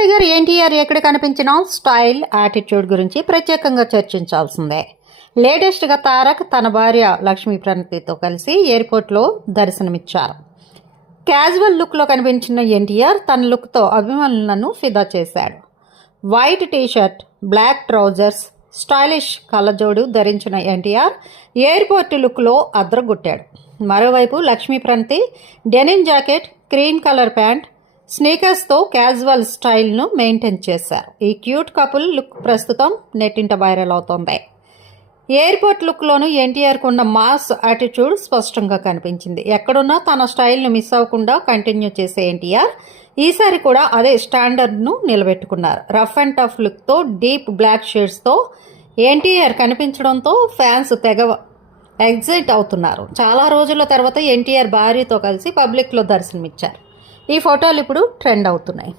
Tiger NTR ఎక్కడ కనిపించినా style attitude గురించి ప్రత్యేకంగా చర్చించాల్సిందే. లేటెస్ట్గా తారక్ తన భార్య లక్ష్మీ ప్రణతితో కలిసి ఎయిర్పోర్ట్లో దర్శనమిచ్చారు. క్యాజువల్ లుక్లో కనిపించిన ఎన్టీఆర్ తన లుక్తో అభిమానులను ఫిదా చేశాడు. White T shirt black trousers stylish కళ్ళజోడు ధరించిన ఎన్టీఆర్ ఎయిర్పోర్ట్ లుక్లో అద్రగొట్టాడు మరోవైపు Lakshmi Pranathi denim jacket cream colour pant స్నీకర్స్తో casual స్టైల్ను మెయింటైన్ చేశారు. ఈ క్యూట్ కపుల్ లుక్ ప్రస్తుతం నెట్టింట వైరల్ అవుతోంది. ఎయిర్పోర్ట్ లుక్లోనూ ఎన్టీఆర్కు ఉన్న మాస్ యాటిట్యూడ్ స్పష్టంగా కనిపించింది. ఎక్కడున్నా తన స్టైల్ను మిస్ అవ్వకుండా కంటిన్యూ చేసే ఎన్టీఆర్ ఈసారి కూడా అదే స్టాండర్డ్ను నిలబెట్టుకున్నారు. రఫ్ అండ్ టఫ్ లుక్తో డీప్ బ్లాక్ షేడ్స్తో ఎన్టీఆర్ కనిపించడంతో ఫ్యాన్స్ తెగ ఎగ్జైట్ అవుతున్నారు. చాలా రోజుల తర్వాత ఎన్టీఆర్ భార్యతో కలిసి పబ్లిక్లో దర్శనమిచ్చారు. ఈ ఫోటోలు ఇప్పుడు ట్రెండ్ అవుతున్నాయి.